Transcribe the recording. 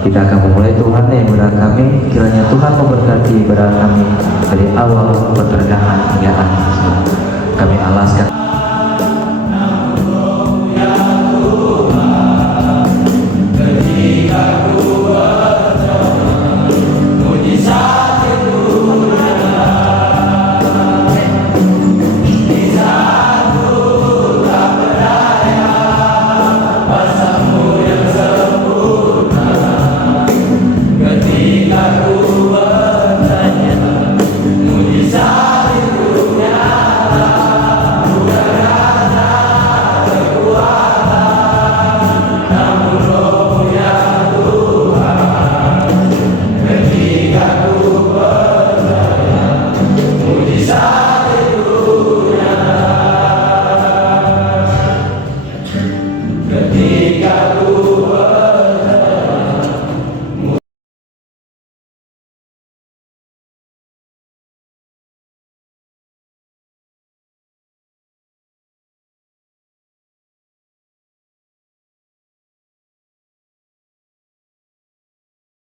Kita akan memulai Tuhan yang ibadah kami. Kiranya Tuhan memberkati ibadah kami dari awal pertengahan hingga akhir. Kami alaskan. Ketika ku